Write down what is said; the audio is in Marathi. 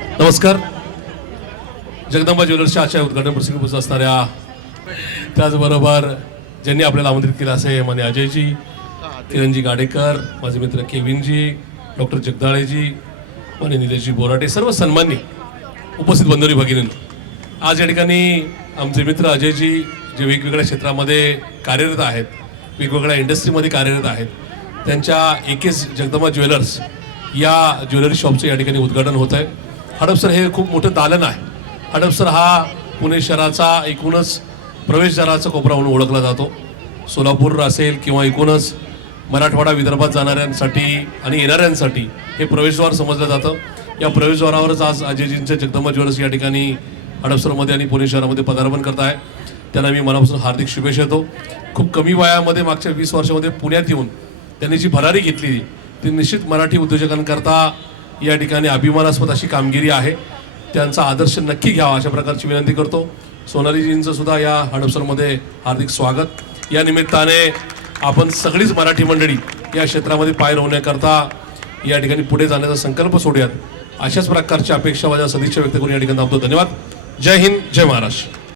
नमस्कार. जगदंबा ज्वेलर्सच्या आजच्या उद्घाटन प्रसंगी उपस्थित असणाऱ्या त्याचबरोबर ज्यांनी आपल्याला आमंत्रित केलं असे माने अजयजी किरणजी गाडेकर माझे मित्र केविनजी डॉक्टर जगदाळेजी माने निलेशजी बोराटे सर्व सन्मान्य उपस्थित बंधुरी भगिनी आज या ठिकाणी आमचे मित्र अजयजी जे वेगवेगळ्या क्षेत्रामध्ये कार्यरत आहेत वेगवेगळ्या इंडस्ट्रीमध्ये कार्यरत आहेत त्यांच्या एकेस जगदंबा ज्वेलर्स या ज्वेलरी शॉपचं या ठिकाणी उद्घाटन होत आहे हडपसर हे खूप मोठं दालन आहे. हडपसर हा पुणे शहराचा एकूणच प्रवेशद्वाराचा कोपरा म्हणून ओळखला जातो. सोलापूर असेल किंवा एकूणच मराठवाडा विदर्भात जाणाऱ्यांसाठी आणि येणाऱ्यांसाठी हे प्रवेशद्वार समजलं जातं. या प्रवेशद्वारावरच आज अजयजींचे जगदंबा ज्वेलर्स या ठिकाणी हडपसरमध्ये आणि पुणे शहरामध्ये पदार्पण करत आहे. त्यांना मी मनापासून हार्दिक शुभेच्छा देतो. खूप कमी वयामध्ये मागच्या वीस वर्षामध्ये पुण्यात येऊन त्यांनी जी भरारी घेतली ती निश्चित मराठी उद्योजकांकरता या ठिकाणी अभिमानास्पद अशी कामगिरी आहे. त्यांचा आदर्श नक्की घ्यावा अशा प्रकारची विनंती करतो. सोनालीजींचं सुद्धा या हडपसरमध्ये हार्दिक स्वागत. या निमित्ताने आपण सगळीच मराठी मंडळी या क्षेत्रामध्ये पाय रोवण्याकरता या ठिकाणी पुढे जाण्याचा संकल्प सोडूयात. अशाच प्रकारच्या अपेक्षा माझ्या सदिच्छा व्यक्त करून या ठिकाणी थांबतो. धन्यवाद. जय हिंद जय महाराष्ट्र.